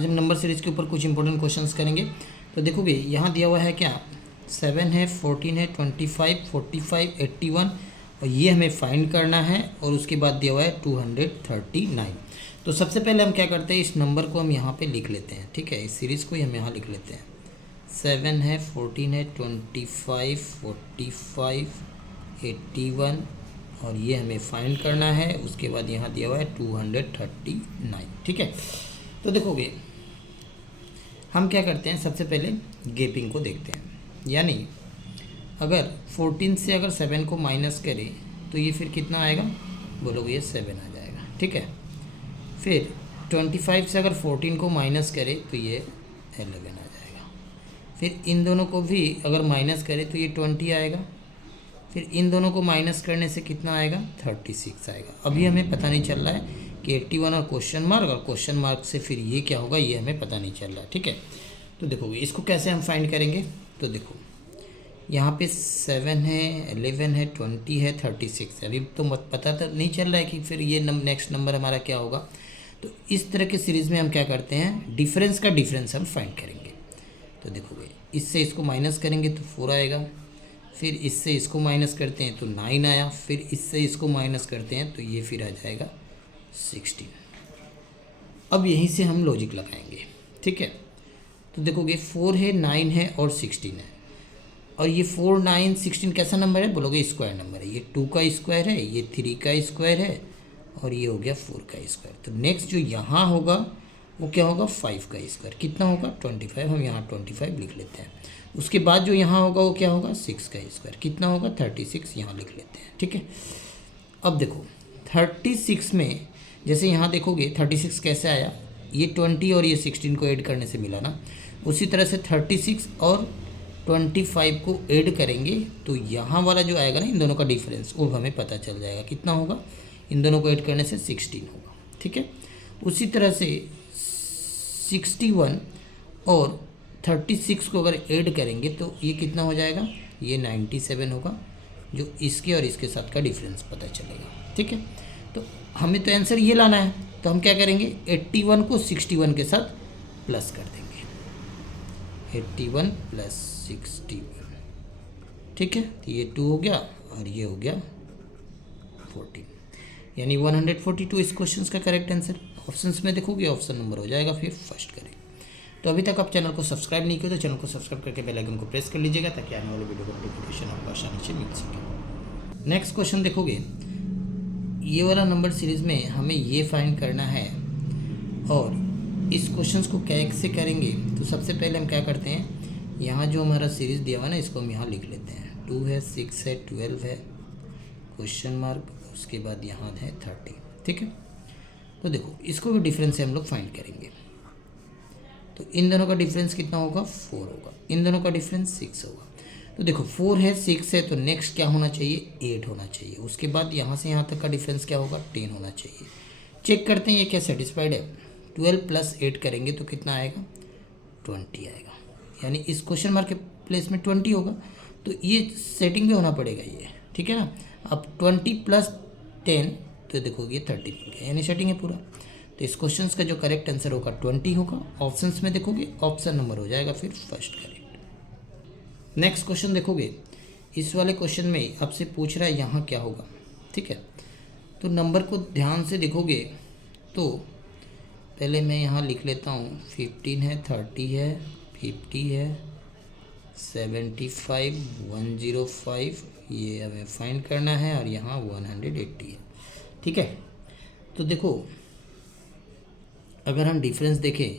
आज हम number series के ऊपर कुछ इंपॉर्टेंट क्वेश्चंस करेंगे। तो देखोगे यहाँ दिया हुआ है क्या, 7 है, 14 है, 25, 45, 81 और ये हमें फाइंड करना है। और उसके बाद दिया हुआ है 239। तो सबसे पहले हम क्या करते हैं, इस नंबर को हम यहाँ पे लिख लेते हैं। ठीक है, इस सीरीज़ को ही हम यहाँ लिख लेते हैं। 7 है, 14 है, 25, 45, 81 और ये हमें फाइंड करना है। उसके बाद यहाँ दिया हुआ है 239। ठीक है, तो देखोगे हम क्या करते हैं, सबसे पहले गैपिंग को देखते हैं। यानी अगर 14 से अगर 7 को माइनस करें तो ये फिर कितना आएगा, बोलोगे ये 7 आ जाएगा। ठीक है, फिर 25 से अगर 14 को माइनस करें तो ये 11 आ जाएगा। फिर इन दोनों को भी अगर माइनस करें तो ये 20 आएगा। फिर इन दोनों को माइनस करने से कितना आएगा, 36 आएगा। अभी हमें पता नहीं चल रहा है कि 81 और क्वेश्चन मार्क से फिर ये क्या होगा, ये हमें पता नहीं चल रहा है। ठीक है, तो देखोगे इसको कैसे हम फाइंड करेंगे। तो देखो यहाँ पे 7 है, 11 है, 20 है, 36 है। अभी तो पता तो नहीं चल रहा है कि फिर ये नेक्स्ट नंबर हमारा क्या होगा। तो इस तरह के सीरीज़ में हम क्या करते हैं, डिफरेंस का डिफरेंस हम फाइंड करेंगे। तो देखोगे इससे इसको माइनस करेंगे तो 4 आएगा। फिर इससे इसको माइनस करते हैं तो 9 आया। फिर इससे इसको माइनस करते हैं तो ये फिर आ जाएगा 16। अब यहीं से हम लॉजिक लगाएंगे। ठीक है, तो देखोगे 4 है, 9 है और 16 है। और ये 4, 9, 16 कैसा नंबर है, बोलोगे स्क्वायर नंबर है। ये 2 का स्क्वायर है, ये 3 का स्क्वायर है और ये हो गया 4 का स्क्वायर। तो नेक्स्ट जो यहाँ होगा वो क्या होगा, 5 का स्क्वायर। कितना होगा, 25। हम यहाँ 25 लिख लेते हैं। उसके बाद जो यहाँ होगा वो क्या होगा, 6 का स्क्वायर। कितना होगा, 36, यहाँ लिख लेते हैं। ठीक है, अब देखो 36 में जैसे यहाँ देखोगे 36 कैसे आया, ये 20 और ये 16 को ऐड करने से मिला ना। उसी तरह से 36 और 25 को ऐड करेंगे तो यहाँ वाला जो आएगा ना, इन दोनों का डिफरेंस, वो हमें पता चल जाएगा कितना होगा। इन दोनों को ऐड करने से 16 होगा। ठीक है, उसी तरह से 61 और 36 को अगर ऐड करेंगे तो ये कितना हो जाएगा, ये 97 होगा, जो इसके और इसके साथ का डिफरेंस पता चलेगा। ठीक है, तो हमें तो आंसर ये लाना है। तो हम क्या करेंगे, 81 को 61 के साथ प्लस कर देंगे। 81 प्लस 61। ठीक है, तो ये 2 हो गया और ये हो गया 14, यानी 142 इस क्वेश्चन का करेक्ट आंसर। ऑप्शंस में देखोगे ऑप्शन नंबर हो जाएगा फिर फर्स्ट करें। तो अभी तक आप चैनल को सब्सक्राइब नहीं किया तो चैनल को सब्सक्राइब करके बेल आइकन को प्रेस कर लीजिएगा ताकि आने वाले वीडियो का नोटिफिकेशन आपको आसानी से मिल सके। नेक्स्ट क्वेश्चन देखोगे, ये वाला नंबर सीरीज़ में हमें ये फाइंड करना है। और इस क्वेश्चन को कैसे करेंगे, तो सबसे पहले हम क्या करते हैं, यहाँ जो हमारा सीरीज़ दिया हुआ है ना, इसको हम यहाँ लिख लेते हैं। 2 है, 6 है, 12 है, क्वेश्चन मार्क, उसके बाद यहाँ है 30। ठीक है, तो देखो इसको भी डिफरेंस से हम लोग फाइंड करेंगे। तो इन दोनों का डिफरेंस कितना होगा, 4 होगा। इन दोनों का डिफरेंस 6 होगा। तो देखो 4 है, 6 है, तो नेक्स्ट क्या होना चाहिए, 8 होना चाहिए। उसके बाद यहाँ से यहाँ तक का डिफरेंस क्या होगा, 10 होना चाहिए। चेक करते हैं ये क्या सेटिस्फाइड है। 12 प्लस 8 करेंगे तो कितना आएगा, 20 आएगा। यानी इस क्वेश्चन मार्क के प्लेस में 20 होगा। तो ये सेटिंग भी होना पड़ेगा ये। ठीक है ना। अब 20 प्लस 10 तो देखोगे 30 बन गया, यानी सेटिंग है पूरा। तो इस क्वेश्चन का जो करेक्ट आंसर होगा 20 होगा। ऑप्शंस में देखोगे ऑप्शन नंबर हो जाएगा फिर फर्स्ट करेक्ट। नेक्स्ट क्वेश्चन देखोगे, इस वाले क्वेश्चन में आपसे पूछ रहा है यहाँ क्या होगा। ठीक है, तो नंबर को ध्यान से देखोगे तो पहले मैं यहाँ लिख लेता हूँ। 15 है, 30 है, 50 है, 75, 105 ये हमें फाइंड करना है और यहाँ 180 है। ठीक है, तो देखो अगर हम डिफरेंस देखें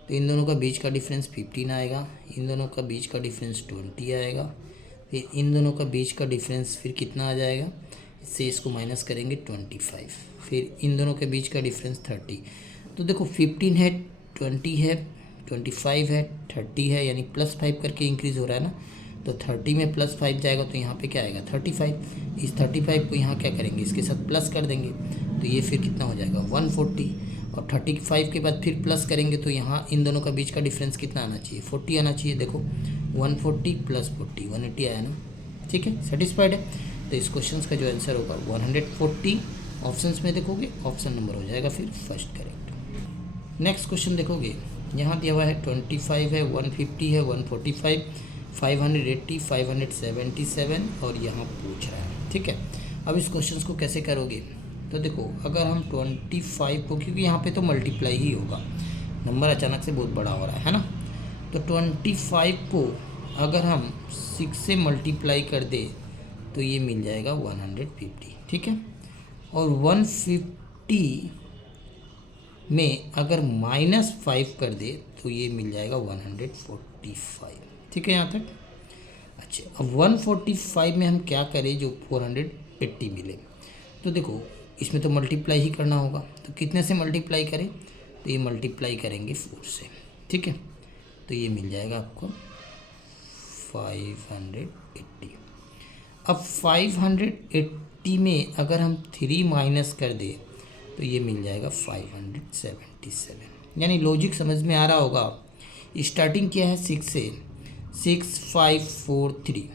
तो इन दोनों का बीच का डिफरेंस 15 आएगा, इन दोनों का बीच का डिफरेंस 20 आएगा, फिर इन दोनों का बीच का डिफरेंस फिर कितना आ जाएगा, इससे इसको माइनस करेंगे 25, फिर इन दोनों के बीच का डिफरेंस 30। तो देखो 15 है, 20 है, 25 है, 30 है, यानी प्लस 5 करके इंक्रीज़ हो रहा है ना। तो 30 में प्लस 5 जाएगा तो यहाँ पे क्या आएगा, 35। इस 35 को यहाँ क्या करेंगे, इसके साथ प्लस कर देंगे तो ये फिर कितना हो जाएगा, 140। और 35 के बाद फिर प्लस करेंगे तो यहाँ इन दोनों का बीच का डिफरेंस कितना आना चाहिए, 40 आना चाहिए। देखो 140 प्लस 40 180 आया ना। ठीक है, सेटिस्फाइड है। तो इस क्वेश्चन का जो आंसर होगा 140। ऑप्शंस में देखोगे ऑप्शन नंबर हो जाएगा फिर फर्स्ट करेक्ट। नेक्स्ट क्वेश्चन देखोगे, यहाँ दिया हुआ है 25 है, 150 है, 145, 580, 577 और यहाँ पूछ रहा है। ठीक है, अब इस क्वेश्चन को कैसे करोगे, तो देखो अगर हम 25 को, क्योंकि यहाँ पे तो मल्टीप्लाई ही होगा, नंबर अचानक से बहुत बड़ा हो रहा है ना, तो 25 को अगर हम 6 से मल्टीप्लाई कर दे तो ये मिल जाएगा 150। ठीक है, और 150 में अगर -5 कर दे तो ये मिल जाएगा 145। ठीक है यहाँ तक। अच्छा, अब 145 में हम क्या करें जो 480 मिले, तो देखो इसमें तो मल्टीप्लाई ही करना होगा, तो कितने से मल्टीप्लाई करें, तो ये मल्टीप्लाई करेंगे 4 से। ठीक है, तो ये मिल जाएगा आपको 580। अब 580 में अगर हम 3 माइनस कर दें तो ये मिल जाएगा 577। यानी लॉजिक समझ में आ रहा होगा। स्टार्टिंग क्या है 6 से, 6 5 4 3।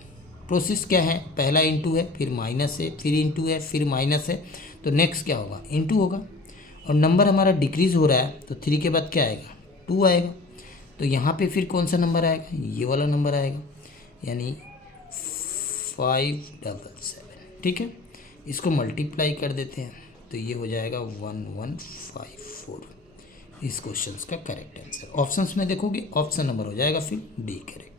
प्रोसेस क्या है, पहला इंटू है, फिर माइनस है, फिर इंटू है, फिर माइनस है, तो नेक्स्ट क्या होगा, इंटू होगा। और नंबर हमारा डिक्रीज़ हो रहा है तो 3 के बाद क्या आएगा, 2 आएगा। तो यहाँ पे फिर कौन सा नंबर आएगा, ये वाला नंबर आएगा, यानी 577। ठीक है, इसको मल्टीप्लाई कर देते हैं तो ये हो जाएगा 1154। इस क्वेश्चन का करेक्ट आंसर ऑप्शंस में देखोगे ऑप्शन नंबर हो जाएगा फिर डी करेक्ट।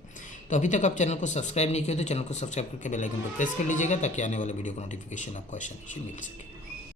तो अभी तक आप चैनल को सब्सक्राइब नहीं किया तो चैनल को सब्सक्राइब करके बेल आइकन पर प्रेस कर लीजिएगा ताकि आने वाले वीडियो का नोटिफिकेशन आपको आसानी से मिल सके।